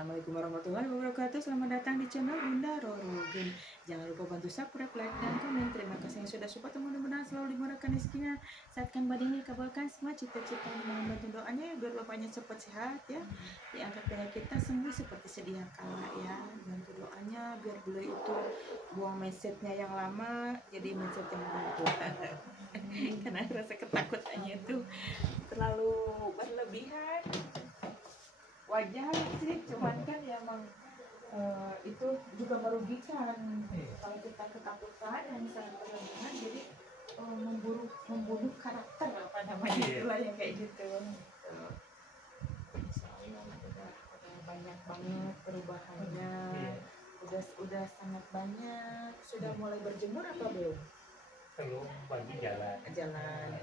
Assalamualaikum warahmatullahi wabarakatuh. Selamat datang di channel Bunda Roro Game. Jangan lupa bantu subscribe, like, dan komen. Terima kasih yang sudah support. Mudah-mudahan selalu dimurahkan rezekinya. Saatkan badannya, kabulkan semua cita-cita. Mohon bantu doanya biar bapaknya cepat sehat ya. Diangkat penyakit kita sembuh seperti sedia kala ya. Bantu doanya biar beliau itu buang mindsetnya yang lama jadi mindset yang baru. Karena rasa ketakutannya itu terlalu berlebihan. Wajar sih, cuman kan ya emang itu juga merugikan kalau kita ketakutan yang sangat berlebihan, jadi membunuh karakter apa namanya itulah yang kayak gitu. Misalnya udah banyak banget perubahannya, udah sangat banyak. Sudah mulai berjemur apa belum? Belum, pagi jalan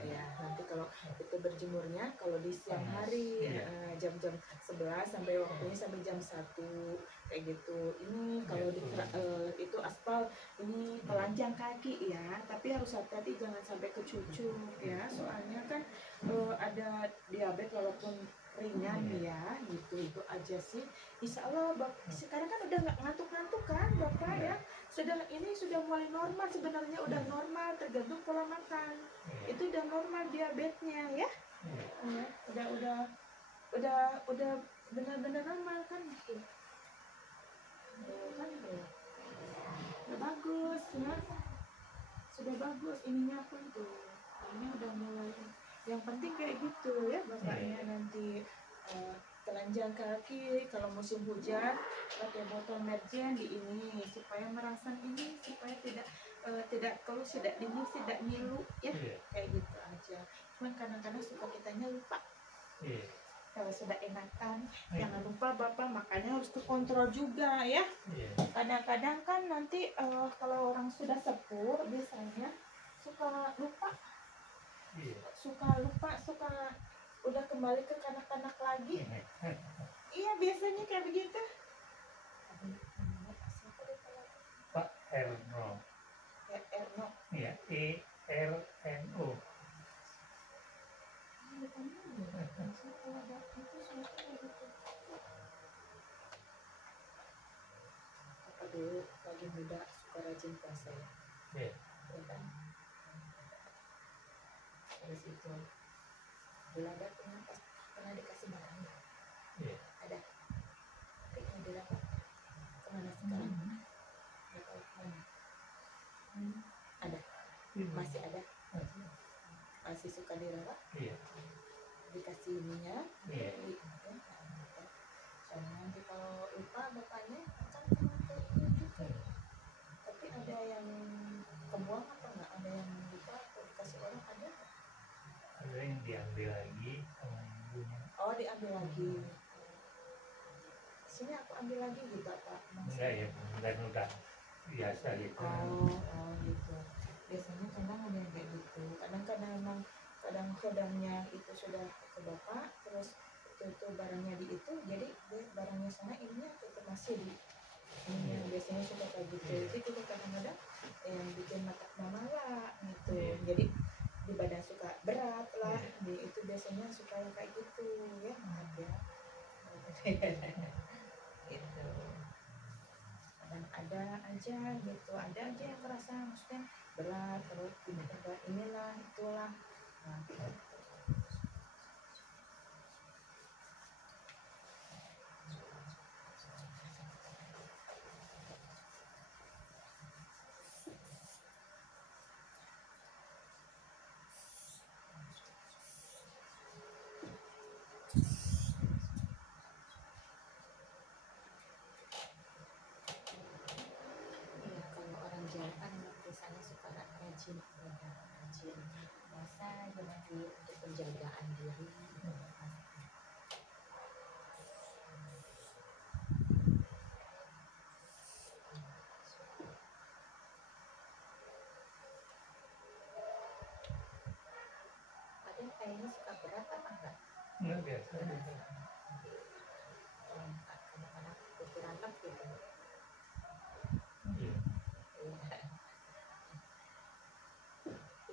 Ya. Nanti kalau itu berjemurnya kalau di siang hari jam-jam 11 sampai waktunya sampai jam 1 kayak gitu. Ini kalau di itu aspal ini telanjang kaki ya, tapi harus hati-hati jangan sampai kecucuk ya, soalnya kan ada diabetes walaupun ringan ya gitu. Itu aja sih. Insya Allah sekarang kan udah nggak ngantuk-ngantuk kan Bapak ya, sudah mulai normal, sebenarnya udah normal tergantung pola makan. Itu udah normal diabetesnya ya. Udah benar-benar normal kan gitu. Udah bagus ya. Sudah bagus ininya pun tuh. Ini udah mulai. Yang penting kayak gitu ya bapaknya nanti telanjang kaki kalau musim hujan pakai botol mergen di ini supaya merangsang ini supaya tidak kalau tidak dingin tidak ngilu ya kayak gitu aja. Cuman kadang-kadang suka kitanya lupa. Kalau sudah enakan jangan lupa Bapak makanya harus terkontrol juga ya. Kadang-kadang kan nanti kalau orang sudah sepuh biasanya suka lupa, suka udah kembali ke kanak-kanak lagi. Iya biasanya kayak begitu. Pak Erno. Erno. Iya, ERNO. Apa dulu lagi muda suka rajin puasa ya. Ya kan? Terus itu belaga pernah dikasih barang ya? Ada. Tapi nggak didapat. Kemana sekarang? Nggak tahu kemana. Ada. Masih ada. Masih suka dirawat. Dikasih minyak. Soalnya nanti kalau lupa bapaknya akan kena kayak gitu. Tapi ada yang kebuang apa nggak? Ada yang lupa atau dikasih orang ada? Ada yang diambil lagi sama ibunya. Oh diambil lagi. Sini aku ambil lagi gitu Pak. Enggak ya, udah biasa gitu. Oh gitu. Biasanya kadang ada yang kayak gitu. Kadang-kadang memang kadangnya itu sudah ke bapak, terus itu barangnya di itu, jadi barangnya sana ininya tetap masih di ini yang biasanya suka kayak gitu. Jadi itu kadang-kadang yang bikin mata mama gitu. Jadi di badan suka berat lah, di itu biasanya suka yang kayak gitu ya, maaf ya. Itu kadang ada aja gitu, ada aja yang kerasa maksudnya berat terus tiba-tiba inilah itulah. Nah, kan biasanya suka rajin puasa jadi untuk penjagaan diri. Ada kayaknya suka berat apa enggak? Enggak biasa. Kadang-kadang kekurangan gitu.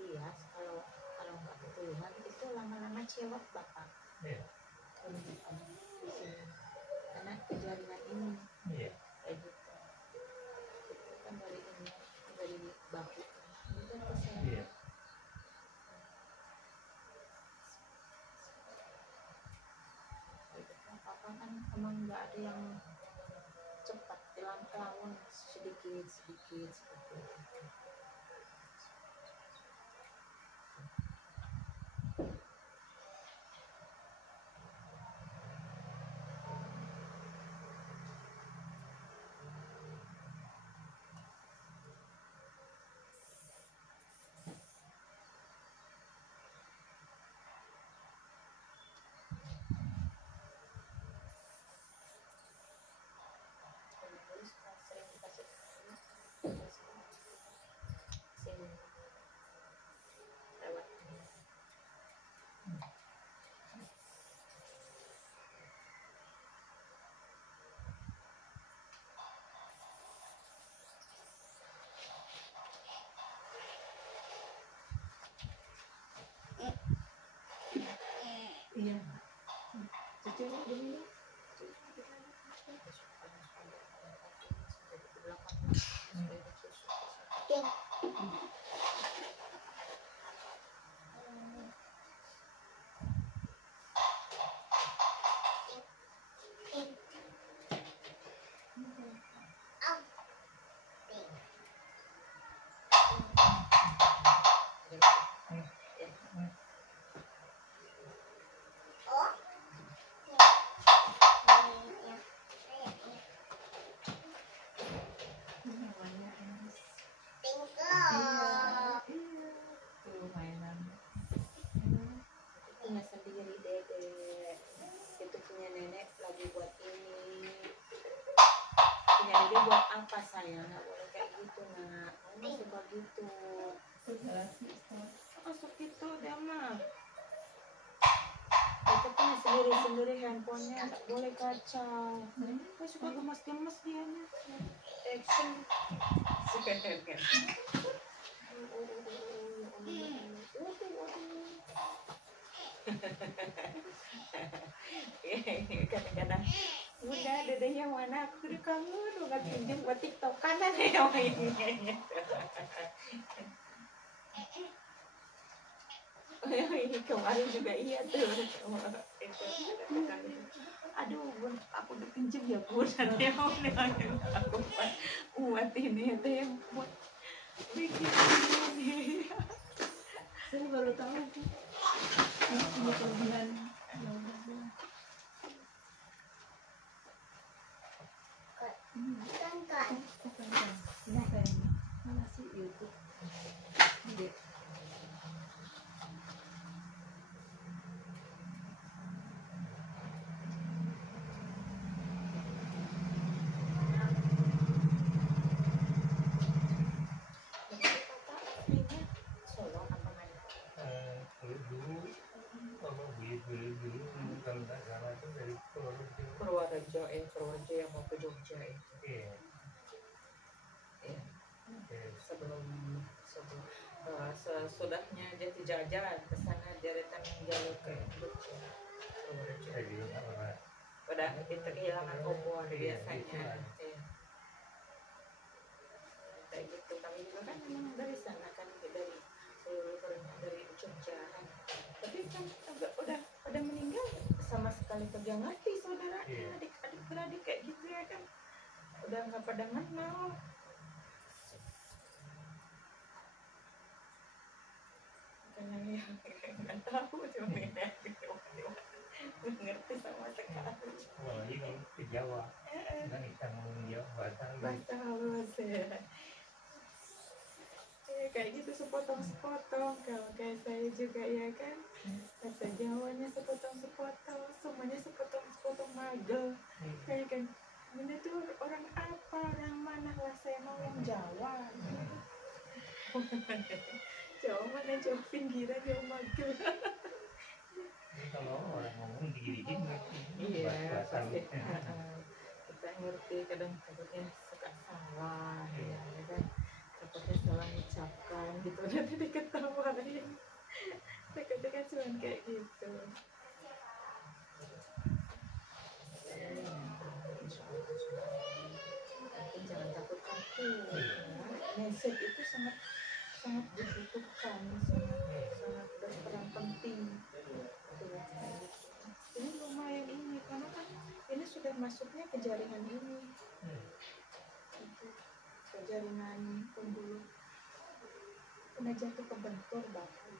Iya, kalau nggak keturunan itu lama-lama cewek Bapak. Di sini. Karena jaringan emang nggak ada yang cepat, pelan-pelan, sedikit sedikit seperti itu. Sering dikasih sini lewat. Iya. Cucu begini. Tuh mainan. Punya sendiri dedek. Itu punya nenek lagi buat ini. Punya dedek buat apa sayang? Nggak boleh kayak gitu nak. Kamu suka gitu. Masuk gitu dia mah. Itu punya sendiri-sendiri handphonenya, nggak boleh kacau. Kau suka gemas-gemas dianya. Action. Kadang-kadang udah dedenya mana aku di kamu udah nggak pinjam buat TikTok kanan ya ini. Ini kemarin juga iya tuh itu aduh bun aku udah pinjam ya bun ya aku buat ini ada yang buat bikin ini. Saya baru tahu tuh punya kelebihan. Mana sih YouTube? Kalau nggak salah itu dari Purworejo yang mau ke Jogja itu. Iya. Ya. Oke. Sebelum sesudahnya Jati Jajan ke sana deretan jalur ke Jogja. Purworejo. Saya juga nggak pernah. Pada kita kehilangan obor biasanya. Iya. Kayak gitu kami juga kan memang dari sana kan dari dari Jogja kan. Tapi kan udah pada meninggal sama sekali kagak ngerti saudara adik-adik beradik kayak gitu ya kan udah nggak pada kenal. Makanya ya nggak tahu cuma ngerti sama sekali. Apalagi kalau ke Jawa, kan bisa ngomong Jawa bahasa Bahasa halus ya. Ya kayak gitu sepotong-sepotong kalau kayak saya juga ya kan bahasa Jawanya sepotong-sepotong semuanya sepotong-sepotong magel kayak kan ini tuh orang apa orang mana lah saya mau yang Jawa. Jawa mana Jawa pinggiran yang magel. Ini kalau orang ngomong dikit-dikit ngerti. Iya Bahasa pasti halus. kita ngerti kadang takutnya suka salah ya kan takutnya salah mengucapkan gitu nanti diketawain. Takutnya kan cuma kayak gitu. Tapi jangan takut-takut. Mindset itu sangat sangat dibutuhkan, sangat berperan penting. Ini lumayan ini karena kan ini sudah masuknya ke jaringan ini, itu ke jaringan pembuluh. Pernah jatuh ke bentur bapak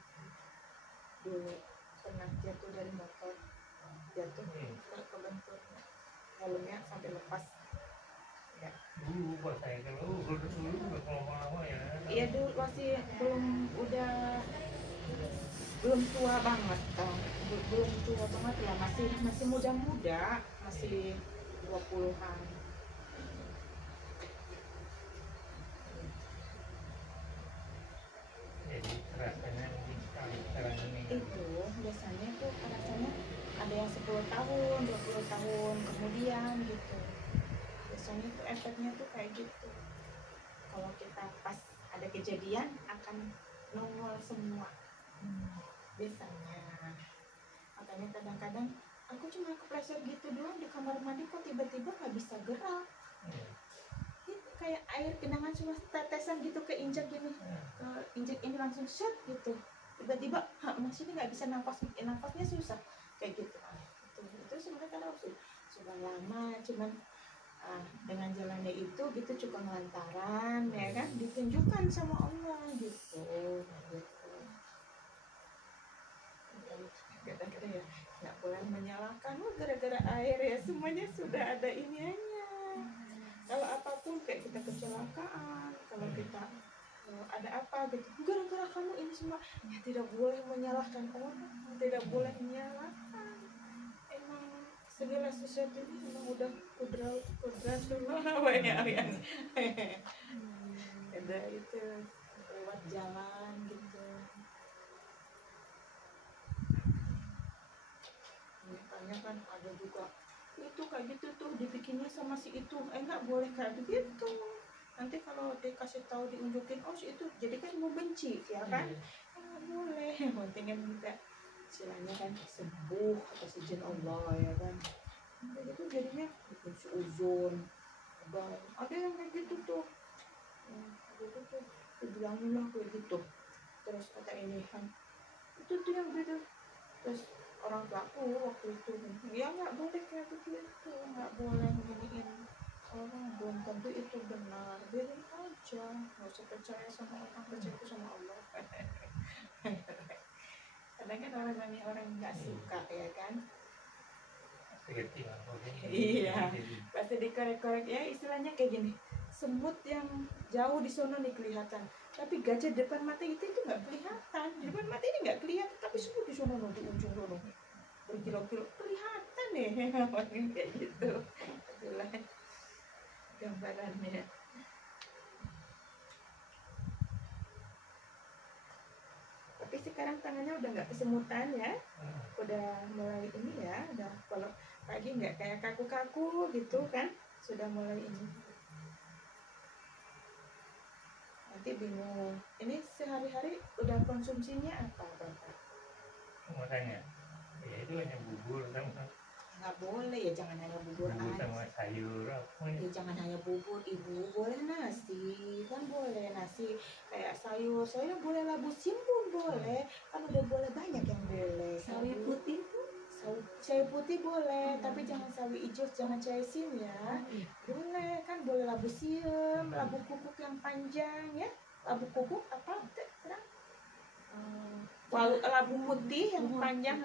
dulu, pernah jatuh dari motor, jatuh ke bentur, helmnya sampai lepas. Ya. Dulu pas saya dulu lama-lama ya. Iya dulu masih belum tua banget kan, belum tua banget ya, masih muda-muda, masih 20-an. Jadi rasanya ini sekali sekarang ini. Itu biasanya tuh rasanya ada yang 10 tahun, 20 tahun kemudian gitu. Biasanya tuh efeknya tuh kayak gitu. Kalau kita pas ada kejadian akan nongol semua. Biasanya. Makanya kadang-kadang aku cuma kepleset gitu doang di kamar mandi kok tiba-tiba nggak bisa gerak. Gitu, kayak air genangan cuma tetesan gitu keinjak gini, injek ini langsung set gitu. Tiba-tiba masih nggak bisa nafasnya susah kayak gitu. Itu sebenarnya kan sudah lama, cuman dengan jalannya itu gitu cukup lantaran ya kan ditunjukkan sama Allah gitu. Kadang-kadang ya nggak boleh menyalahkan gara-gara air ya, semuanya sudah ada iniannya. Kalau apapun kayak kita kecelakaan, kalau kita ada apa gitu, gara-gara kamu ini semua, ya tidak boleh menyalahkan orang, tidak boleh menyalahkan. Emang segala sesuatu ini memang udah kudratullah banyak yang ada itu lewat jalan gitu. Makanya kan ada juga itu kayak gitu tuh dibikinnya sama si itu, nggak boleh kayak begitu. Nanti kalau dikasih tahu diunjukin, oh si itu jadi kan mau benci ya kan, nggak boleh. Pentingnya minta istilahnya kan sembuh atas izin Allah ya kan. Kayak gitu jadinya bikin seuzon, ada yang kayak gitu tuh, gitu tuh dibilangin lah kayak gitu. Terus kata ini kan itu tuh yang gitu. Terus orang tuaku waktu itu ya nggak boleh kayak begitu, nggak boleh nginiin orang, belum tentu itu benar, biarin aja, nggak usah percaya sama orang, percaya sama Allah. Kadang kan orang nggak suka ya kan. Iya, pasti dikorek-korek ya, istilahnya kayak gini, semut yang jauh di sono nih kelihatan, tapi gajah depan mata itu nggak kelihatan. Di depan mata ini nggak kelihatan, tapi semut di sono di ujung sono berkilo-kilo kelihatan deh. Kayak gitu itulah gambarannya. Tapi sekarang tangannya udah nggak kesemutan ya, udah mulai ini ya, udah kalau pagi nggak kayak kaku-kaku gitu kan, sudah mulai ini. Nanti bingung, ini sehari-hari udah konsumsinya apa Bapak? Makanya ya itu hanya bubur sama Nggak boleh ya, jangan hanya bubur aja. sama sayur apa Ya jangan hanya bubur, ibu boleh nasi, kan boleh nasi kayak sayur boleh, labu simbun boleh, kan udah boleh banyak yang boleh. Sawi putih pun Sawi putih boleh, tapi jangan sawi hijau, jangan caisim ya. Boleh kan, boleh labu siam, labu kukuk yang panjang ya, labu kukuk apa? Labu putih yang panjang,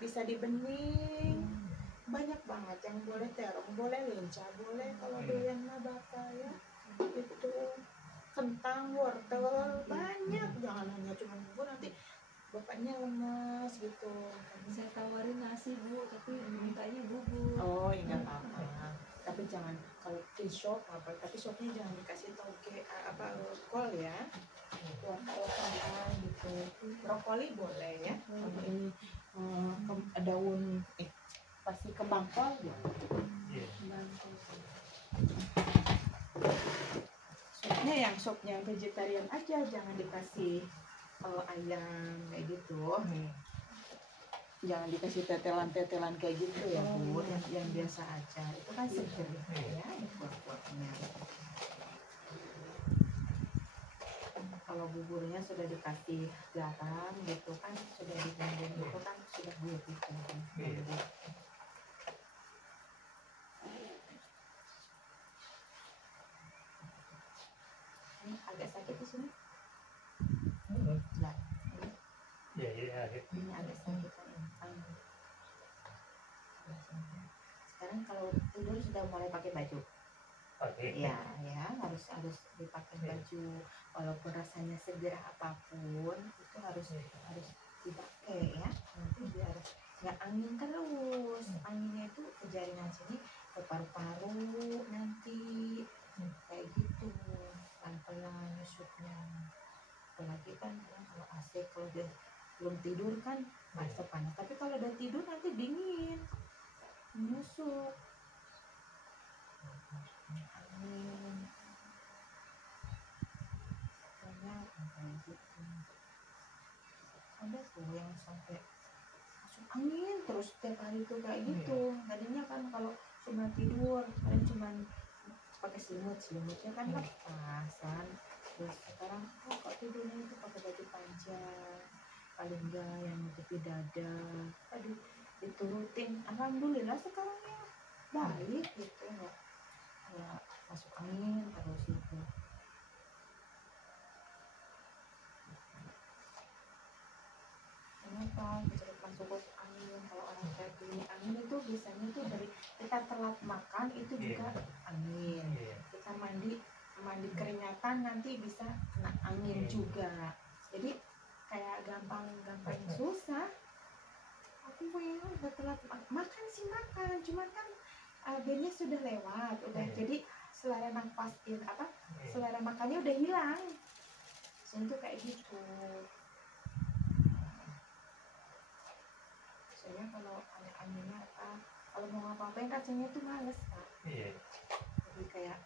bisa dibening. Banyak banget yang boleh, terong boleh, lenca boleh, kalau doyan mah Bapak ya. Itu kentang, wortel, banyak. Jangan hanya cuma bubur, nanti bapaknya lemas gitu. saya tawarin nasi Bu, tapi mintanya bubur. Oh ya nggak apa-apa, tapi jangan kalau fish shop apa, tapi shopnya jangan dikasih toge kol ya, wortel kentang gitu. Brokoli boleh ya, kalau ini daun pasti kembang kol ya. Sopnya yang vegetarian aja, jangan dikasih ayam kayak gitu. Jangan dikasih tetelan kayak gitu ya Bu, yang biasa aja, itu kan seger ya buat-buatnya. Kalau buburnya sudah dikasih garam gitu kan, sudah dibumbung itu kan sudah good gitu. sekarang kalau tidur sudah mulai pakai baju. Pakai. Iya, ya harus dipakai baju walaupun rasanya segerah apapun itu harus dipakai ya. Nanti biar nggak angin terus. Anginnya itu ke jaringan sini ke paru-paru nanti kayak gitu. Pelan-pelan nyusupnya. Apalagi kan kalau AC kalau dia belum tidur kan masih panas. Tapi kalau udah tidur nanti dingin. Menyusup. Angin banyak kayak gitu. Ada tuh yang sampai masuk angin terus setiap hari tuh kayak gitu. Tadinya kan kalau cuma tidur paling cuma pakai selimutnya kan lepas kan. Terus sekarang kok tidurnya itu pakai baju panjang, paling enggak yang menutupi dada. Tadi diturutin, alhamdulillah sekarang ya baik gitu nggak masuk angin terus itu. Kenapa cepat masuk angin? Kalau orang kayak gini angin itu biasanya tuh dari kita telat makan itu juga angin. Kita mandi keringatan nanti bisa kena angin juga. Jadi kayak gampang susah. Aku udah telat makan sih makan, cuman kan agennya sudah lewat, udah jadi selera napasin selera makannya udah hilang. Itu kayak gitu. Soalnya kalau ada anginnya kalau mau ngapa-ngapain rasanya tuh males Kak. Jadi kayak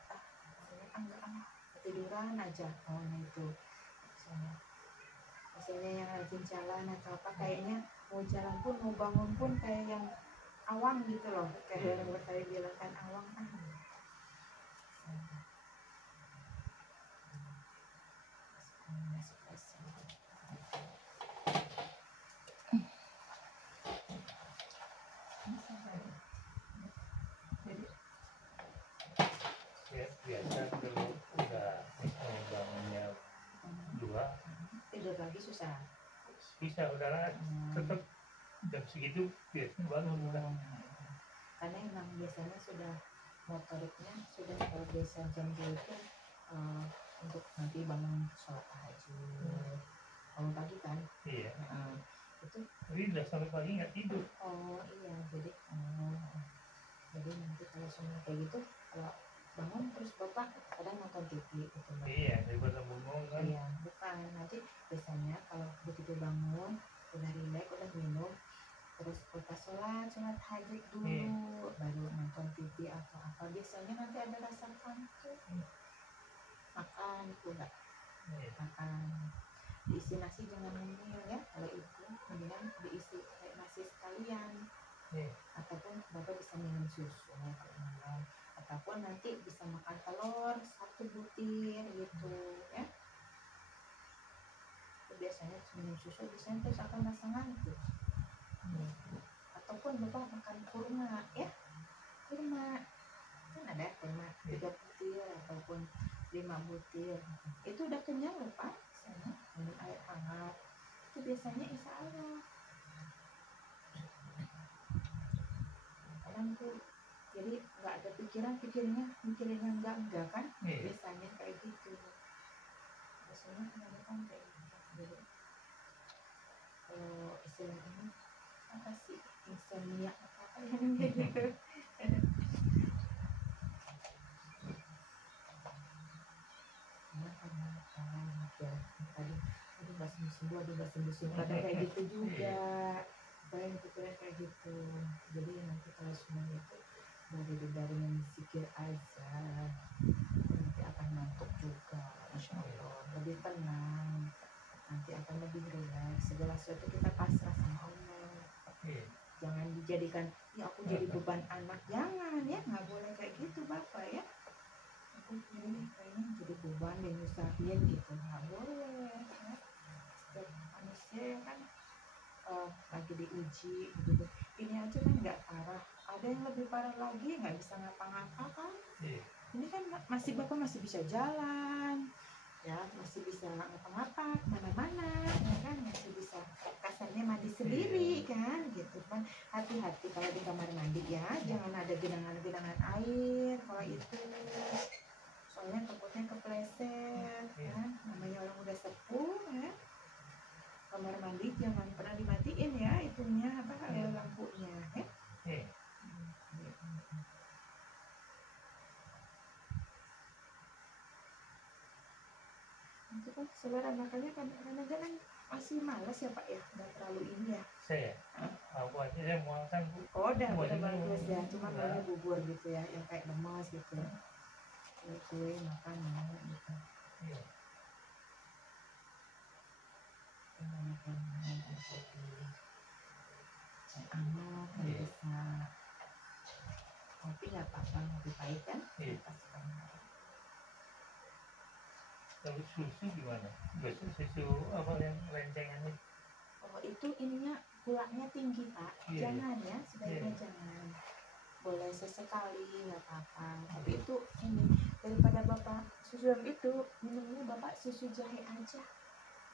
enggak ketiduran aja maunya itu. Misalnya yang rajin jalan atau apa kayaknya mau jalan pun mau bangun pun kayak yang awang gitu loh, kayak yang saya bilang kan awang biasa kalau udah bangunnya 2 tidur lagi susah. bisa udara tetap jam segitu biasanya bangun udah. Karena emang biasanya sudah motoriknya sudah terbiasa jam 2 itu untuk nanti bangun sholat tahajud bangun pagi kan. Iya. Itu Jadi udah sampai pagi nggak tidur. oh iya jadi nanti kalau semua kayak gitu kalau bangun terus bapak kadang nonton TV gitu Mbak. Iya, daripada bengong kan. Iya, bukan nanti biasanya kalau begitu bangun udah rileks udah minum terus bapak sholat tahajud dulu baru nonton TV atau apa biasanya nanti ada rasa kantuk. Makan itu enggak makan diisi nasi jangan ngemil ya kalau itu mendingan diisi kayak nasi sekalian. Ataupun bapak bisa minum susu kalau malam ataupun nanti bisa makan telur 1 butir gitu ya. Biasanya minum susu biasanya terus akan rasa ngantuk. Ataupun bapak makan kurma ya, kurma kan ada kurma 3 butir ataupun 5 butir itu udah kenyang loh Pak. Minum air hangat itu biasanya insya Allah. Kadang tuh jadi nggak ada pikirannya enggak kan. Biasanya kayak gitu biasanya kebanyakan kayak gitu. Jadi kalau istilahnya apa sih insomnia apa yang kayak gitu. Tadi kadang kayak gitu juga banyak pikiran kayak gitu. Jadi nanti kalau semuanya itu dari yang zikir aja nanti akan ngantuk juga Masya Allah lebih tenang nanti akan lebih rileks segala sesuatu kita pasrah sama Allah. Jangan dijadikan ya aku jadi beban anak jangan ya nggak boleh kayak gitu Bapak ya. Aku ini kayaknya jadi beban dan nyusahin gitu nggak boleh ya. Setiap manusia ya kan lagi diuji gitu ini aja kan nggak parah ada yang lebih parah lagi nggak bisa ngapa-ngapa kan. Ini kan bapak masih bisa jalan ya masih bisa ngapa-ngapa kemana-mana ya kan masih bisa kasarnya mandi sendiri kan gitu. Cuman hati-hati kalau di kamar mandi ya, jangan ada genangan-genangan air kalau itu, soalnya takutnya kepleset ya, namanya orang udah sepuh ya. Kamar mandi jangan pernah dimatiin ya itunya apa lampunya ya. Itu kan selera, makanya kadang-kadang masih malas ya Pak ya, nggak terlalu ini ya. Saya, aku aja saya muangkan Bu. Oh udah Buat bagus ini, ya, cuma udah. maunya bubur gitu ya, yang kayak lemas gitu ya. Kue makan mau gitu. Iya. Makan kopi. Anak kan bisa. Kopi nggak apa-apa, kopi pahit kan? Iya. Pasukan. Kalau susu gimana? Susu apa yang rencengan itu? Oh itu ininya gulanya tinggi Pak, Iya. jangan ya, sebaiknya jangan. Boleh sesekali nggak apa-apa, tapi itu ini daripada Bapak susu itu minumnya Bapak susu jahe aja.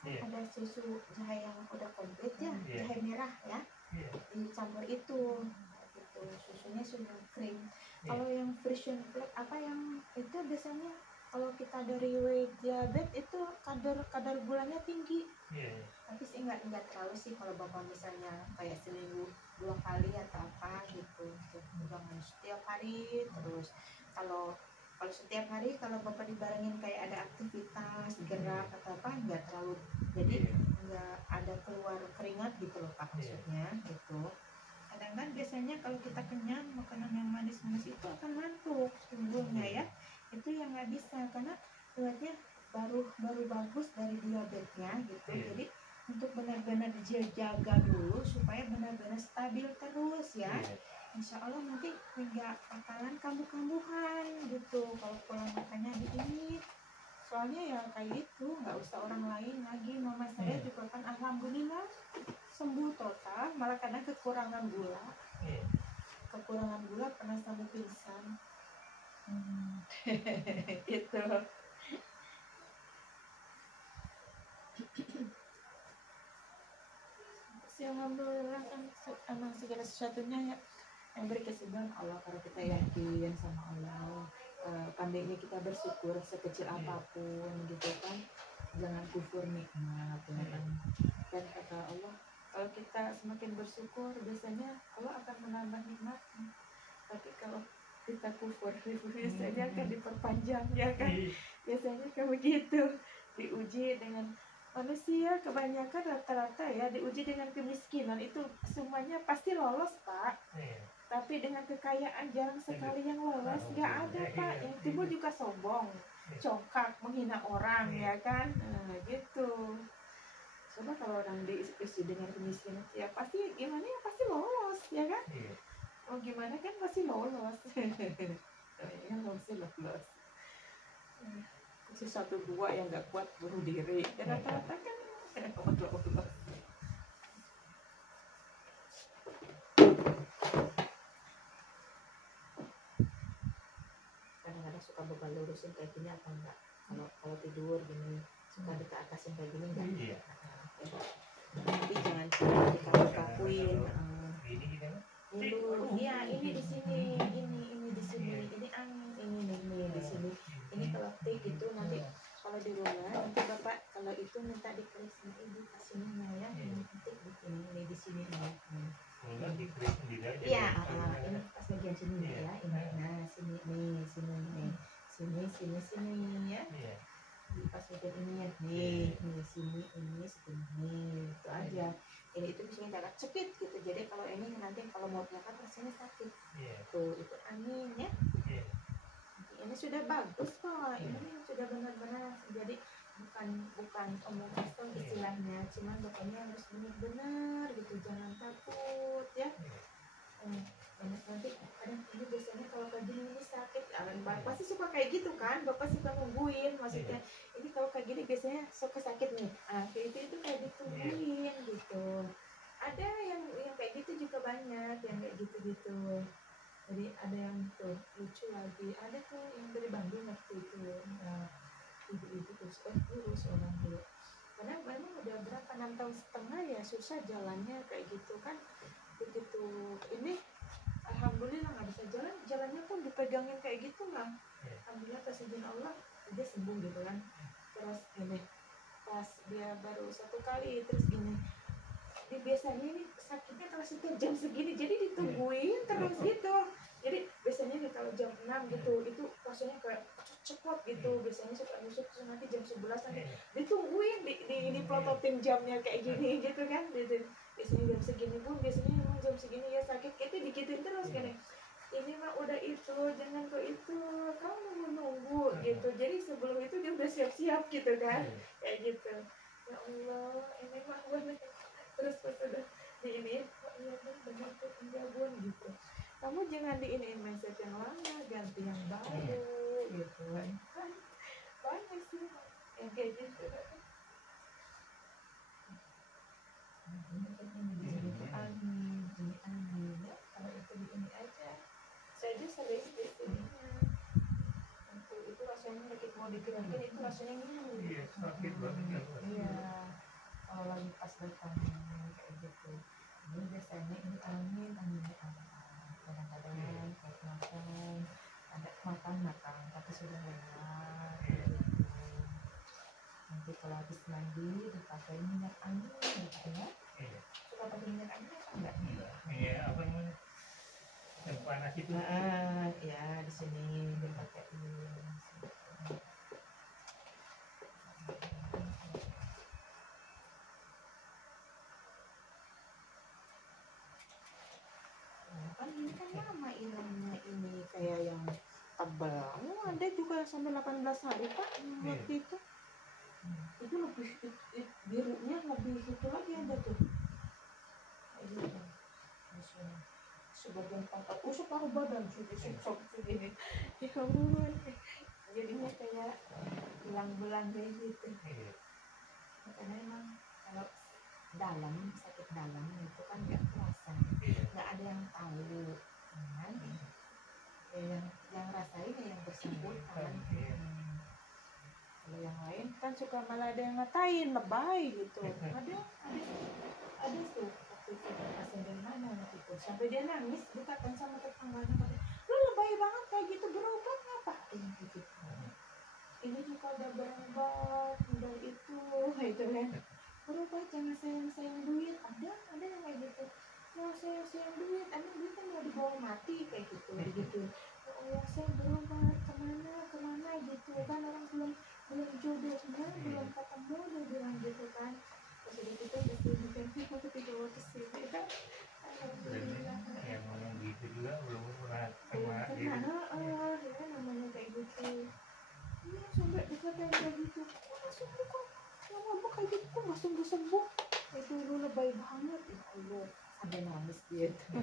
Iya. Ada susu jahe yang udah komplit ya, Iya. jahe merah ya, Iya. dicampur itu gitu, susunya sudah krim. Iya. Kalau yang Frisian Black apa yang itu biasanya kalau kita dari diabetes itu kadar gulanya tinggi. Iya. Tapi sih nggak terlalu sih kalau Bapak misalnya kayak seminggu 2 kali atau apa gitu, jangan setiap hari terus. Kalau setiap hari kalau Bapak dibarengin kayak ada aktivitas gerak atau apa, nggak terlalu, jadi nggak ada keluar keringat gitu loh Pak, maksudnya gitu. Kadang kan biasanya kalau kita kenyang makanan yang manis-manis itu akan ngantuk timbulnya ya, itu yang nggak bisa karena lihatnya baru bagus dari diabetesnya gitu. Jadi untuk benar-benar dijaga dulu supaya benar-benar stabil terus ya. Insya Allah nanti nggak bakalan kambuh-kambuhan gitu kalau pola makannya di ini. Soalnya ya kayak gitu, nggak usah orang lain lagi. Mama saya juga kan alhamdulillah sembuh total, malah karena kekurangan gula. Kekurangan gula pernah sampai pingsan. Itu. Alhamdulillah kan emang segala sesuatunya ya yang beri kesembuhan Allah, kalau kita yakin sama Allah. Pandai kita bersyukur sekecil apapun gitu kan, jangan kufur nikmat ya kan. Dan kata Allah, kalau kita semakin bersyukur biasanya Allah akan menambah nikmatnya. Tapi kalau kita kufur biasanya akan diperpanjang ya kan. Biasanya kayak begitu, diuji dengan manusia kebanyakan rata-rata ya, diuji dengan kemiskinan itu semuanya pasti lolos Pak. Tapi dengan kekayaan jarang sekali yang lolos, nggak ada Pak. Yang timbul juga sombong, congkak, menghina orang ya kan, gitu. Coba kalau orang diuji dengan kemiskinan ya pasti gimana ya, pasti lolos ya kan. Oh gimana kan pasti lolos. Ya pasti lolos. Satu dua yang nggak kuat bunuh diri, dan rata-rata kan lolos. Kadang-kadang suka Bapak lurusin kayak gini apa enggak, kalau tidur gini suka di atasin kayak gini enggak? Iya. Tapi jangan dikaku-kakuin. Iya, ini di sini, ini di sini, ini angin, ini di sini. Ini kalau tik itu nanti kalau di rumah nanti Bapak kalau itu minta dikasih ibu kasihnya ya, ini tik di sini, ini di sini ya. Iya, ini pas bagian sini ya, ini, nah sini nih, sini ya. Di pas bagian ini ya, nih sini, ini segini, itu aja. Ini itu bisa jarak cekit gitu. Jadi kalau ini nanti kalau mau berangkat rasanya sakit. Tuh itu angin ya. Ini sudah bagus kok. Ini sudah benar-benar. Jadi bukan omong kosong istilahnya. Cuman pokoknya harus benar-benar gitu. Jangan takut ya. Nanti kadang ini biasanya kalau kayak gini ini sakit. Bapak pasti suka kayak gitu kan. Bapak suka nungguin. Maksudnya ini kalau kayak gini biasanya suka sakit nih. Kayak itu kayak ditungguin gitu. Ada yang kayak gitu juga banyak, yang kayak gitu-gitu. Jadi ada yang tuh lucu lagi, ada tuh yang dari Bandung waktu itu, ibu-ibu terus lurus orang dulu. karena memang udah berapa 6 tahun setengah ya susah jalannya kayak gitu kan. Begitu ini alhamdulillah nggak bisa jalan, jalannya pun dipegangin kayak gitu lah. Alhamdulillah atas izin Allah dia sembuh gitu kan. Terus ini pas dia baru 1 kali terus gini, dia biasanya ini sakitnya kalau setiap jam segini jadi ditungguin terus gitu. Jadi biasanya nih kalau jam 6 gitu itu rasanya kayak cepet gitu, biasanya suka nusuk terus nanti jam 11 nanti ditungguin di pelototin jamnya kayak gini gitu kan gitu. Biasanya jam segini pun biasanya emang jam segini ya sakit gitu dikitin terus gini, ini mah udah itu jangan kok itu kamu nunggu gitu. Jadi sebelum itu dia udah siap-siap gitu kan kayak gitu. Ya Allah ini mah bener. Terus pas udah di ini oh iya bener tuh enggak bun gitu, kamu jangan diiniin mindset yang lama, ganti yang baru gitu kan. Banyak sih yang kayak gitu. Amin, amin ya. Kalau itu di ini aja, saya aja sering di sininya. Itu rasanya lagi mau digerakin itu rasanya ngilu. Iya, sakit banget. Iya, kalau lagi pas datang kayak gitu. Ini biasanya ini amin, amin ya Allah. Kadang-kadang pas makan, ada makan, tapi sudah lewat. Gitu. Nanti kalau habis mandi dipakai minyak angin, gitu ya. Suka pakai minyak angin apa enggak? Iya, apa namanya? Yang panas itu. Ya di sini dipakein. Kan ini kan lama ilmunya ini kayak yang tebal. Oh, ada juga yang sampai 18 hari Pak waktu itu. Itu lebih birunya lebih itu lagi ada tuh. Kayak gitu. Sebagian pangkat separuh badan sudah sok segini. Ya ampun. Jadinya kayak belang-belang kayak gitu. Karena emang kalau dalam sakit dalam itu kan nggak terasa, nggak ada yang tahu kan. Yang rasain ya yang bersangkutan. Kalau yang lain kan suka malah ada yang ngatain lebay gitu. Ada tuh waktu itu pasien dari mana waktu itu sampai dia nangis dikatain sama tetangganya, lu lebay banget kayak gitu, berobat ngapain gitu. Ini juga udah berobat udah itu kan, berobat jangan sayang duit. Ada yang kayak gitu, yang sayang duit, emang duit kan mau dibawa mati kayak gitu gitu. Ya Allah saya berobat kemana gitu kan, orang belum jodohnya belum ketemu dia bilang gitu kan. Pas udah kita kesini kan aku dibawa kesini kan. Alhamdulillah. Ya ngomong gitu juga belum pernah sama Karena ya namanya kayak gitu. Iya sampai dikatain kayak gitu, kok nggak sembuh kok, lama kayak gitu kok nggak sembuh. Itu lu lebay banget ya Allah, sampai nangis dia tuh.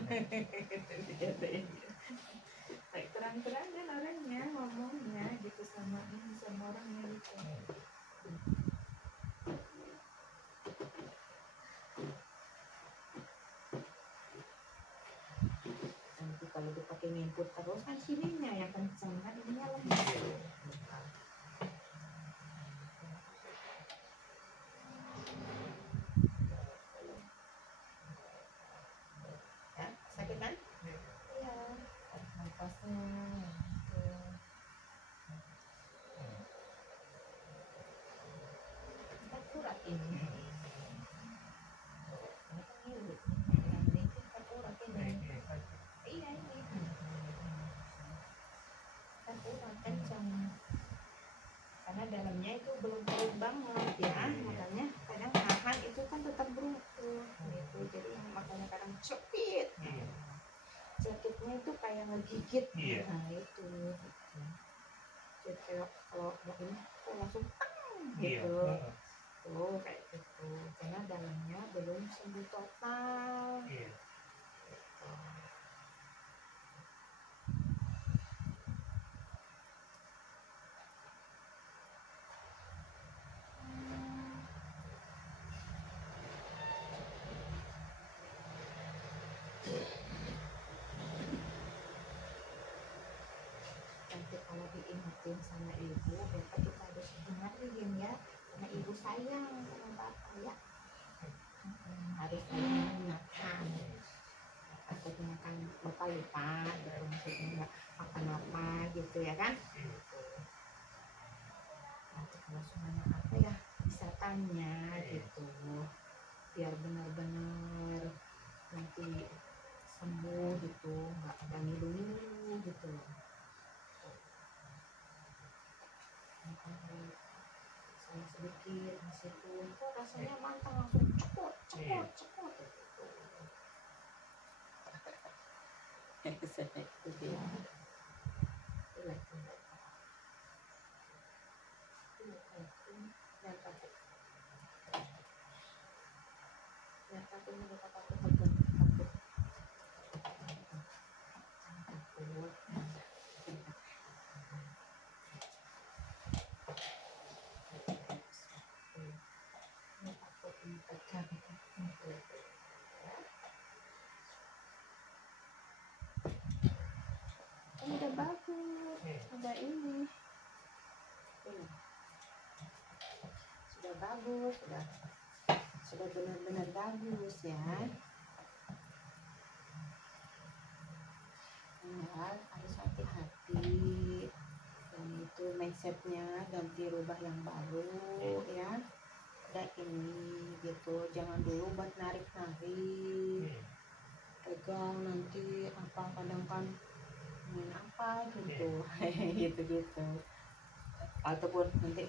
Kayak terang-terang kan orangnya ngomongnya gitu sama orangnya gitu. Nanti kalau dipakai nginput terus kan sininya yang kenceng kan, ininya lemah. Ya, sakit kan? Iya. Nafasnya gitu. Kita kurat ini. Ini kan ngilu. Ini kita kurat ini. Iya ini. Kita kurat kenceng. Karena dalamnya itu belum turun banget ya, makanya kadang nahan itu kan tetap beruntung gitu. Jadi yang makanya kadang sakitnya itu kayak ngegigit. Nah itu jadi kayak kalau mau ini kok langsung gitu tuh kayak gitu, karena dalamnya belum sembuh total. Nanti kalau diingetin sama ibu, bapak kita harus dengerin ya, karena ibu sayang sama harus mengingatkan. Takutnya kan bapak lupa gitu, maksudnya nggak makan apa gitu ya kan. Nanti kalau semuanya apa ya bisa tanya gitu, biar benar-benar nanti sembuh gitu, nggak ada ngilu-ngilu gitu. Makan sama sedikit meskipun kok rasanya mantap langsung cepot gitu. Itu dia. Relax. Udah bagus, udah ini sudah bagus, sudah benar-benar bagus ya. Tinggal harus hati-hati, dan itu mindsetnya ganti rubah yang baru ya. Ada ini gitu, jangan dulu buat narik-narik, pegang nanti apa kadang kan main apa gitu gitu ataupun nanti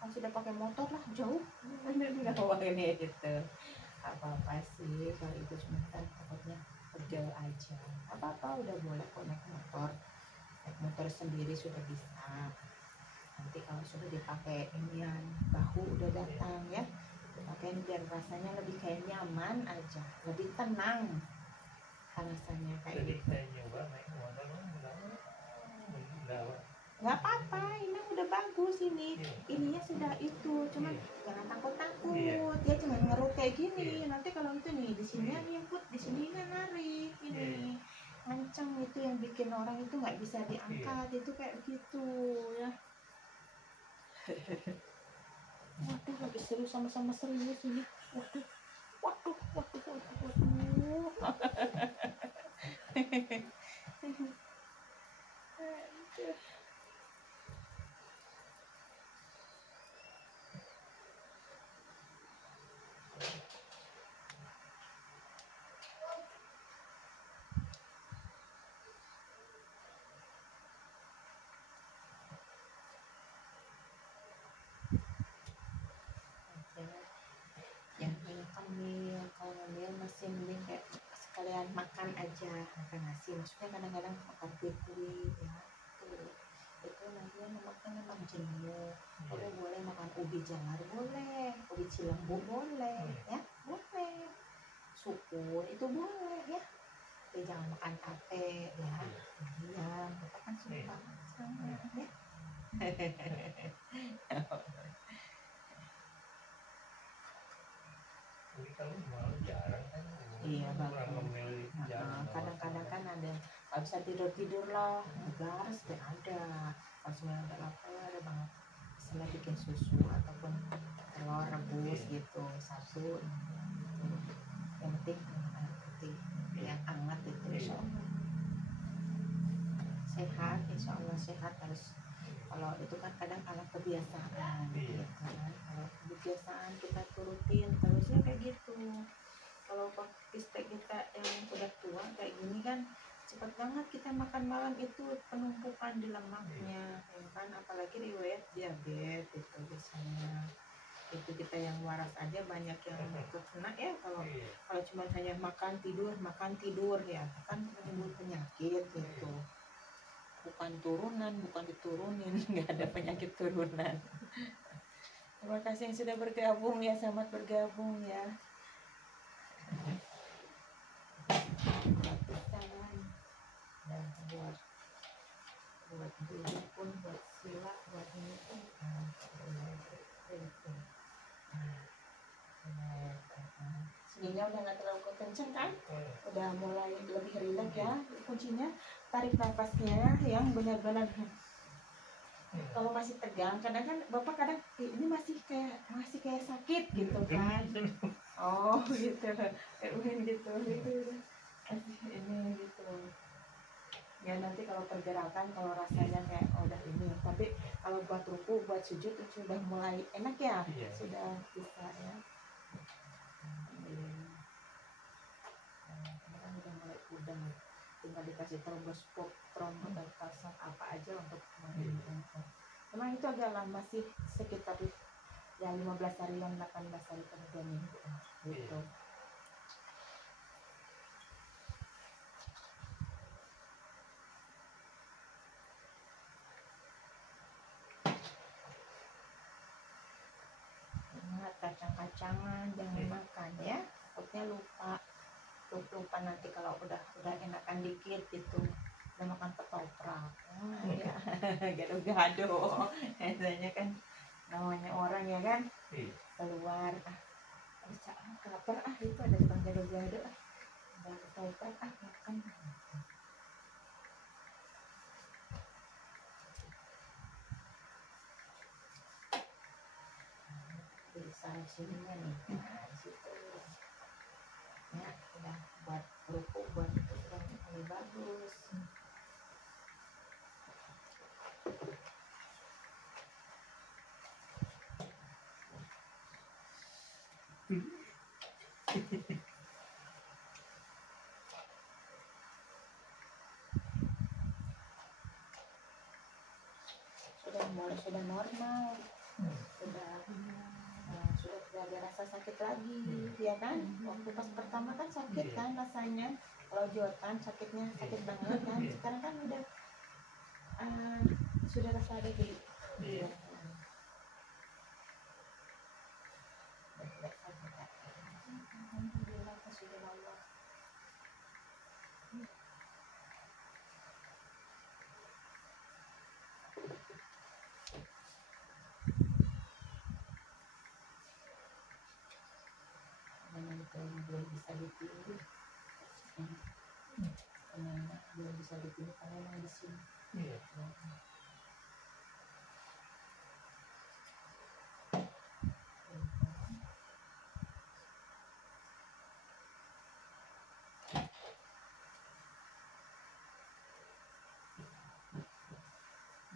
kan sudah pakai motor lah jauh nggak mau ini gitu. Apa sih kalau itu sebentar takutnya perjauh aja, apa udah boleh kok naik motor sendiri sudah bisa. Nanti kalau sudah dipakai inian bahu udah datang ya, dipakai biar rasanya lebih kayak nyaman aja, lebih tenang rasanya kayak Jadi gitu. saya nyoba naik motor Nggak apa-apa, ini udah bagus ini. Ininya sudah itu, cuman jangan takut-takut. Ya jangan ngerut kayak gini. Nanti kalau itu nih di sini nyangkut, di sini narik ini. Nganceng itu yang bikin orang itu nggak bisa diangkat, itu kayak gitu ya. Waduh, lagi seru sama-sama serius ini. Waduh. Yang kayak kemil, kalau ngemil masih mending kayak sekalian makan aja, makan nasi. Maksudnya kadang-kadang makan kue ya, itu namanya makan memang jenuh. Boleh makan ubi jalar, boleh ubi cilembu, boleh ya, boleh suku itu boleh ya. Tapi jangan makan tape ya, diam, kita kan suka sama ya. kalau mau jarang kan. Iya Kurang bagus. memilih jarang. Kadang-kadang kan ada nggak bisa tidur lah, gas gak ada. Pas semuanya ada lapar ada banget. Misalnya bikin susu ataupun telur rebus gitu satu. Yang penting air putih yang hangat itu insya Allah sehat, insya Allah sehat. Harus kalau itu kan kadang karena kebiasaan gitu kan. Kalau kebiasaan kita turutin terusnya kayak gitu. Kalau istek kita yang udah tua kayak gini kan cepat banget kita makan malam itu penumpukan di lemaknya ya kan, apalagi riwayat diabetes itu biasanya. Itu kita yang waras aja banyak yang kena ya. Kalau cuma hanya makan tidur ya kan menimbul penyakit gitu. Bukan turunan, bukan diturunin, nggak ada penyakit turunan. Terima kasih yang sudah bergabung ya, selamat bergabung ya. Dan buat diri pun, buat sila, buat ini pun sehingga udah nggak terlalu kenceng kan, udah mulai lebih rileks ya. Kuncinya tarik nafasnya yang benar-benar. Kalau masih tegang, kadang kan bapak kadang ini masih kayak sakit gitu kan. Oh gitu, kayak UIN gitu. Ini gitu. Ya nanti kalau pergerakan, kalau rasanya kayak udah ini, tapi kalau buat ruku, buat sujud itu sudah mulai enak ya, Iya. sudah bisa ya. Kan udah mulai udang, tinggal dikasih tromboskop, pasang apa aja untuk menghitungkan. Memang itu agak lama sih, sekitar ya 15 harian, 18 hari per 2 minggu gitu. Ingat kacang-kacangan jangan makan ya, takutnya lupa nanti kalau udah enakan dikit gitu, udah makan ketoprak ya gado-gado biasanya kan namanya orang ya kan, keluar lapar itu ada tukang gado-gado udah ketoprak makan. Di sana sininya nih, nah situ ya udah buat kerupuk, buat itu udah lebih bagus. sudah normal, sudah tidak ada rasa sakit lagi, ya kan? Waktu pas pertama kan sakit kan rasanya, kalau jotan sakitnya sakit banget kan. Sekarang kan udah sudah rasa ada geli. Iya. Alhamdulillah, sudah Allah. Belum bisa dipilih, belum bisa dipilih karena emang di sini.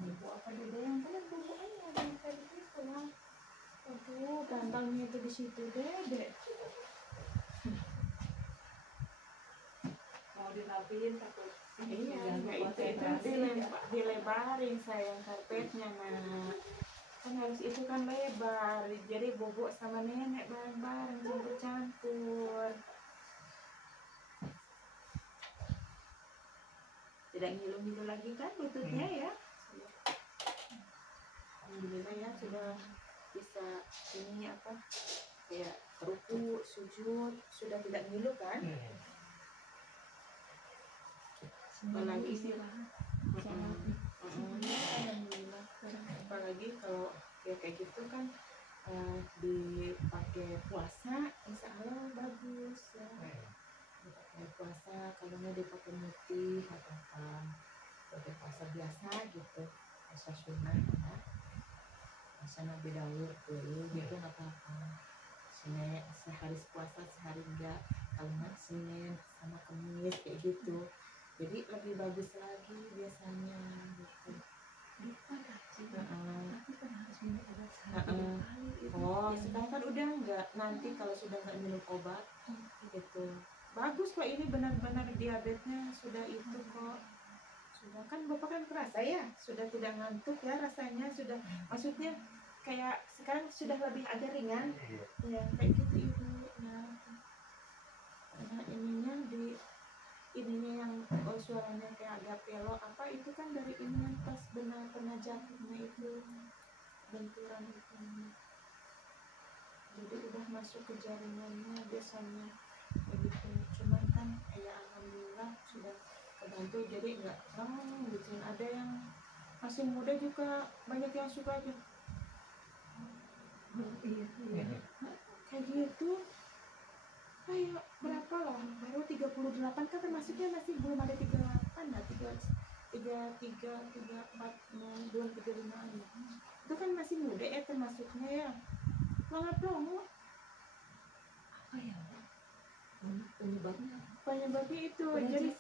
Ibu apa dede yang benar bubukannya ada yang kayak gitu lah. Aduh, gantengnya itu di situ dede. Mau dirapiin takut. Iya, itu dilebarin sayang karpetnya nak. Kan harus itu kan lebar, jadi bobok sama nenek bareng-bareng campur-campur. Tidak ngilu-ngilu lagi kan lututnya ya. Alhamdulillah ya sudah bisa ini apa kayak ruku, sujud, sudah tidak ngilu kan. Apalagi istirahat. Alhamdulillah. Apalagi kalau ya kayak gitu kan dipakai puasa, insya Allah bagus ya. Dipakai puasa, kalau mau dipakai mutih atau apa, pakai puasa biasa gitu, puasa sunnah ya. Puasa Nabi Daud dulu gitu nggak apa-apa. Senin sehari puasa sehari enggak, kalau nggak Senin sama Kamis kayak gitu. Jadi lebih bagus lagi biasanya gitu. Oh, sekarang kan udah enggak. Nanti kalau sudah nggak minum obat gitu. Bagus kok, ini benar-benar diabetesnya sudah itu kok. Sudah kan Bapak kan kerasa ya, sudah tidak ngantuk ya rasanya, sudah maksudnya kayak sekarang sudah lebih agak ringan. Ya, kayak gitu Ibu. Nah, karena ininya yang suaranya kayak agak pelok apa itu kan dari ini yang pas benar pernah jatuhnya itu benturan itu, jadi udah masuk ke jaringannya biasanya begitu. Cuman kan ya alhamdulillah sudah kebantu, jadi enggak gitu. Ada yang masih muda juga banyak yang suka aja kayak gitu. Kayak berapa loh, baru 38 kan termasuknya masih belum ada 38 lah, 34 belum 35 itu kan masih muda ya termasuknya ya, banget loh. apa ya penyebabnya? Penyebabnya itu Pernah jadi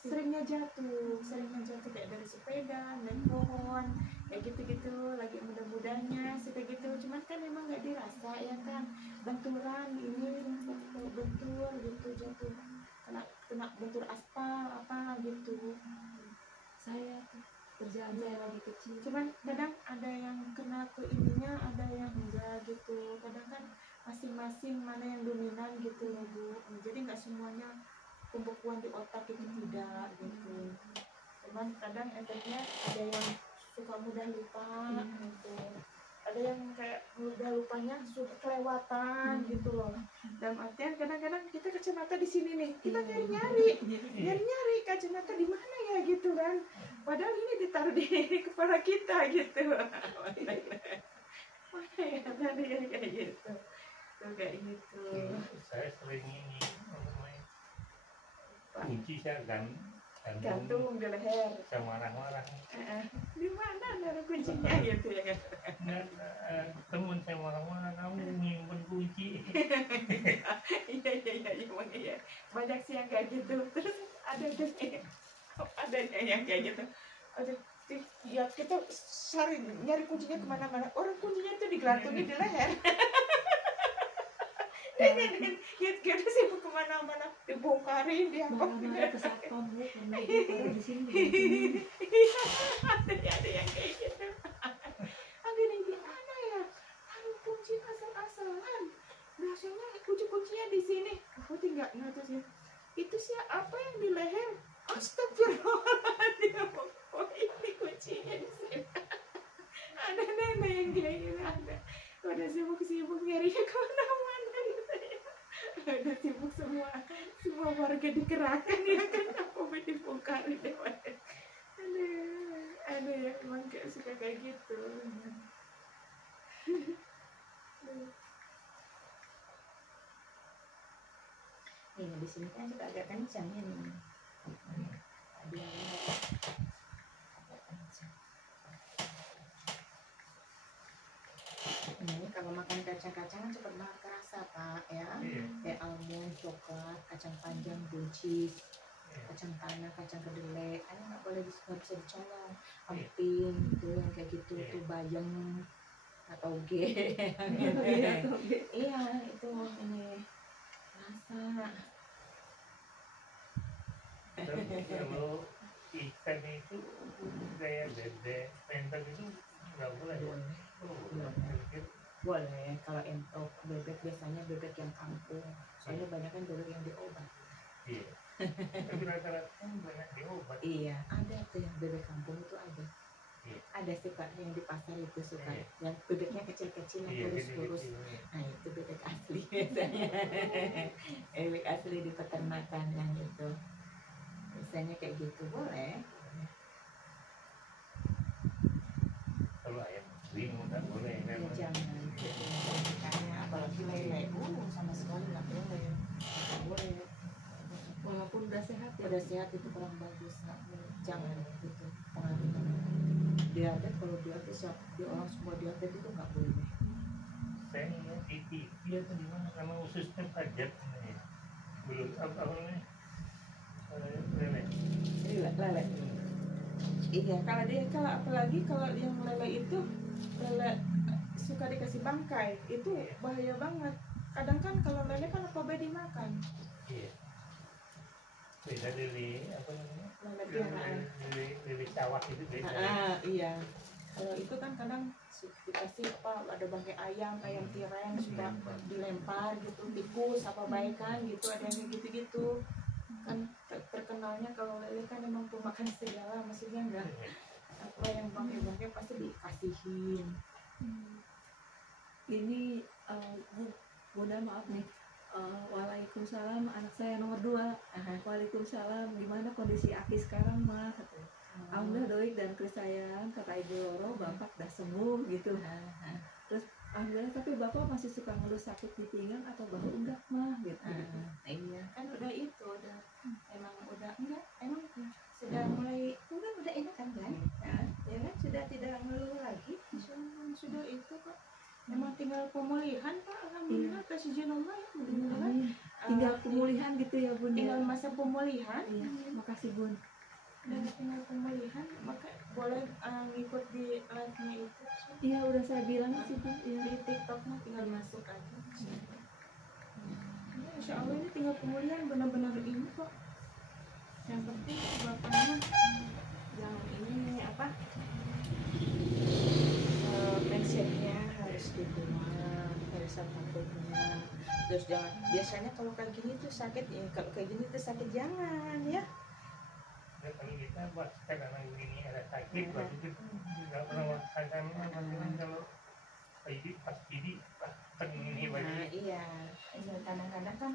jatuh. seringnya jatuh kayak dari sepeda, naik pohon, kayak gitu-gitu, lagi muda-mudanya kayak gitu. Cuman kan memang nggak dirasa ya kan, benturan ini bentur gitu jatuh, kena bentur aspal apa gitu. Saya tuh kerjaan saya lagi kecil. Cuman kadang ada yang kena ke ininya, ada yang enggak gitu. Kadang kan masing-masing mana yang dominan gitu loh Bu. Jadi nggak semuanya pembekuan di otak itu tidak gitu. Cuman kadang efeknya ada yang suka mudah lupa gitu. Ada yang kayak mudah lupanya suka kelewatan gitu loh. Dalam artian kadang-kadang kita kacamata di sini nih, kita nyari kacamata di mana ya gitu kan. Padahal ini ditaruh di kepala kita gitu. Mana ya tadi ya kayak gitu. Tuh kayak gitu. Saya sering ini kunci saya Gantung di leher. sama marah-marah. Di mana naruh kuncinya gitu ya kan. Temen saya marah-marah, kamu nyimpen kunci. Iya emang iya. Banyak sih yang kayak gitu. Terus ada yang kayak gitu. Ya kita nyari kuncinya kemana-mana. Orang kuncinya itu digelantungi di leher. Kita sibuk kemana-mana, dibongkarin, Marah-marah ke satpam Bu, karena dia taruh di sini. ada yang kayak gitu. Akhirnya gimana ya? Taruh kunci asal-asalan. Biasanya kunci-kuncinya di sini. Aku tinggal ngatur itu sih apa yang di leher? Astagfirullahaladzim. Oh ini kuncinya di sini. Ada nenek yang kayak gitu ada. Udah sibuk-sibuk nyarinya kemana-mana gitu ya. Udah sibuk semua warga dikerahkan ya kan apa dibongkarin deh. Ada yang emang kayak suka kayak gitu. Ini di sini kan suka agak kencang ya nih. Ada yang agak kencang. Ini kalau makan kacang-kacangan cepat banget kerasa Pak ya. Kayak almond, coklat, kacang panjang, buncis, kacang tanah, kacang kedelai, kan nggak bisa dicolong. Emping gitu yang kayak gitu tuh bayam atau ge. Iya itu ini rasa. Kalau ikan itu kayak bebek, pentel itu nggak boleh. Boleh kalau entok bebek biasanya bebek yang kampung, soalnya banyak kan bebek yang diobat. Iya. Tapi rata-rata kan banyak diobat. Iya ada tuh yang bebek kampung itu ada. Iya. Ada sih Pak yang di pasar itu suka yang bebeknya kecil-kecil yang kurus-kurus. Nah itu bebek asli biasanya. Bebek asli di peternakan yang itu biasanya kayak gitu boleh. Kalau ayam kering nggak boleh kan? Ya jangan ikannya apalagi lele sama sekali nggak boleh. Nggak boleh Walaupun udah sehat ya. udah sehat itu kurang bagus, nggak boleh. Jangan gitu pengaruhnya diabetes. Kalau diabetes ya di orang semua diabetes itu nggak boleh. Saya lihat di TV atau di mana nama ususnya pajak namanya. Belum apa namanya? Lele. Ini lele. Iya kalau apalagi kalau yang lele itu lele suka dikasih bangkai itu bahaya banget. Kadang kan kalau lele kan apa dimakan. Iya. Beda dari apa namanya? Lele piaraan. Lele sawah itu beda. Iya. Kalau itu kan kadang dikasih apa ada bangkai ayam tiren suka dilempar gitu, tikus apa baikan gitu, ada yang gitu-gitu. Kan terkenalnya kalau lele kan memang pemakan segala, maksudnya enggak apa yang bangkai-bangkai pasti dikasihin. Ini Bunda maaf nih. Waalaikumsalam, anak saya nomor 2. Waalaikumsalam, gimana kondisi Aki sekarang mah? Alhamdulillah doik dan Kris sayang, kata Ibu Loro, Bapak dah sembuh gitu. Terus alhamdulillah, tapi Bapak masih suka ngeluh sakit di pinggang atau bahu enggak mah gitu. Iya kan udah itu udah emang udah enggak emang sudah mulai udah enak kan ya kan sudah tidak ngeluh lagi, sudah itu kok. Emang tinggal pemulihan Pak, alhamdulillah kasih jenoma ya mudah-mudahan tinggal pemulihan gitu ya Bun ya. tinggal masa pemulihan. Iya, makasih Bun. Dan tinggal pemulihan, maka boleh ngikut di live-nya itu. Iya udah saya bilang sih Bun. Iya. Di TikToknya tinggal masuk aja. Ya, insya Allah ini tinggal pemulihan, benar-benar ini kok. Yang penting bapaknya yang ini apa? Pensiunnya harus dibuang, harus punya. Terus jangan, biasanya kalau kayak gini tuh sakit ya, kalau kayak gini tuh sakit jangan ya. Ya, kalau kita pas kadang begini ada sakit, waktu itu nggak pernah makan kalau ini pas ini kan ini Nah bagi iya, kadang-kadang kan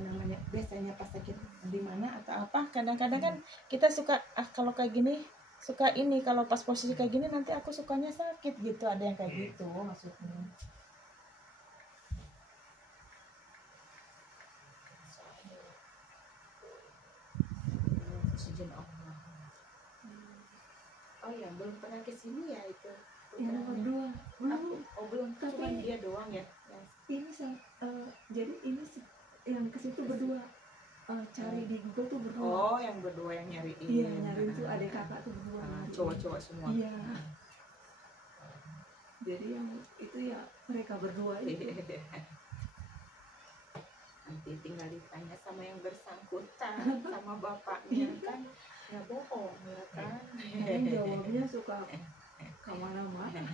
namanya biasanya pas sakit di mana atau apa, kadang-kadang kan kita suka kalau kayak gini suka ini, kalau pas posisi kayak gini nanti aku sukanya sakit gitu, ada yang kayak gitu maksudnya. Izin Allah. Oh ya, belum pernah ke sini ya itu. Yang nomor 2 belum. Oh belum, Tapi- cuma dia doang ya. Ini jadi ini yang ke situ berdua. Cari di Google tuh berdua. Oh yang berdua yang nyariin. Iya, nyariin tuh adik kakak tuh berdua. nyariin. Cowok-cowok semua. Iya. Jadi yang itu ya mereka berdua itu. Nanti tinggal ditanya sama yang bersangkutan, sama bapaknya kan nggak bohong ya kan. Yang jawabnya suka kemana-mana.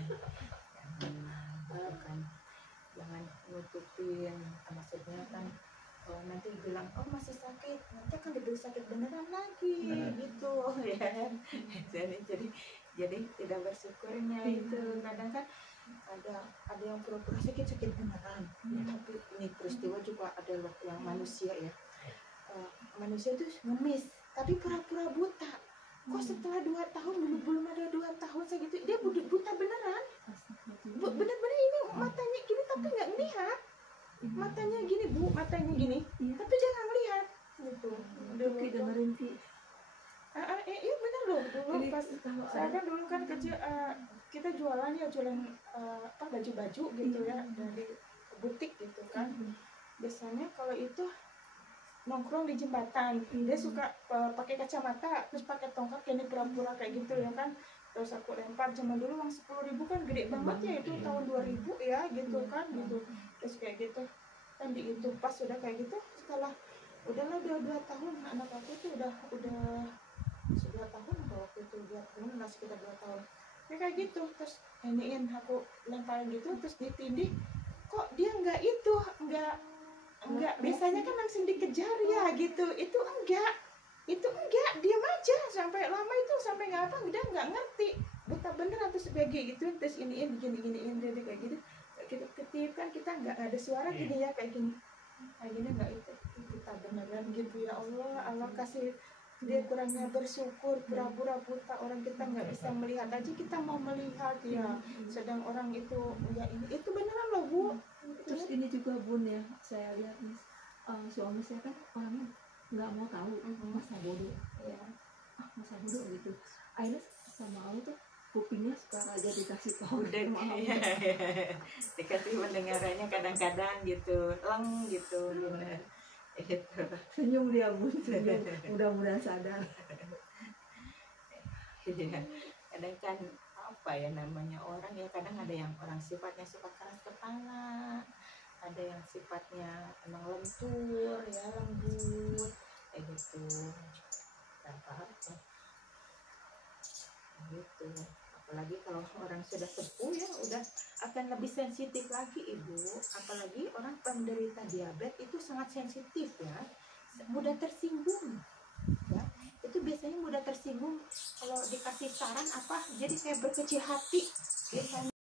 Kan jangan nutupin, maksudnya kan nanti bilang oh masih sakit, nanti kan diberi sakit beneran lagi gitu ya. jadi tidak bersyukurnya itu. Kadang kan ada yang pura-pura sakit beneran, tapi ini peristiwa juga ada loh yang manusia ya. Manusia itu ngemis tapi pura-pura buta. Kok setelah 2 tahun belum ada 2 tahun saya gitu dia buta beneran. Bener-bener ini matanya gini tapi nggak ngelihat. Matanya gini Bu, matanya gini, tapi dia nggak ngelihat gitu. Oke, dengerin Ki. Iya bener loh, dulu Ini pas kalau saya ada kan dulu kan kecil kita jualan apa baju-baju gitu ya dari butik gitu kan. Biasanya kalau itu nongkrong di jembatan, dia suka pakai kacamata terus pakai tongkat kayak pura-pura kayak gitu ya kan. Terus aku lempar, zaman dulu uang 10.000 kan gede banget ya, itu tahun 2000 ya gitu kan gitu. Terus kayak gitu kan di itu pas udah kayak gitu, setelah udahlah 2 tahun anak aku tuh udah 2 tahun waktu itu 2 tahun lah sekitar 2 tahun ya kayak gitu. Terus iniin aku lemparin gitu terus ditindih, kok dia nggak biasanya kan langsung dikejar ya gitu, itu enggak diam aja sampai lama itu sampai nggak apa dia nggak ngerti buta bener atau sebagai gitu. Terus iniin giniin dia kayak gitu kita ketip kan kita nggak ada suara gini ya kayak gini nggak itu buta beneran gitu. Ya Allah kasih dia kurangnya bersyukur, pura-pura buta, orang kita nggak bisa melihat aja kita mau melihat ya, sedang orang itu ya ini itu beneran loh Bu. Terus ini juga Bun ya, saya lihat nih suami saya kan orangnya nggak mau tahu masa bodoh Ya. masa bodoh gitu. Akhirnya sama Allah tuh kupingnya suka aja dikasih tahu Udah sama Allah. dikasih pendengarannya kadang-kadang gitu leng gitu bener itu. Senyum dia Bun, senyum. Mudah-mudahan sadar. Kadang kan apa ya namanya orang ya, kadang ada yang orang sifatnya suka keras kepala, ada yang sifatnya emang lentur ya lembut kayak gitu. Apa gitu, apalagi kalau orang sudah sepuh ya udah akan lebih sensitif lagi Ibu. Apalagi orang penderita diabetes itu sangat sensitif ya, mudah tersinggung ya. Itu biasanya mudah tersinggung kalau dikasih saran apa jadi kayak berkecil hati biasanya.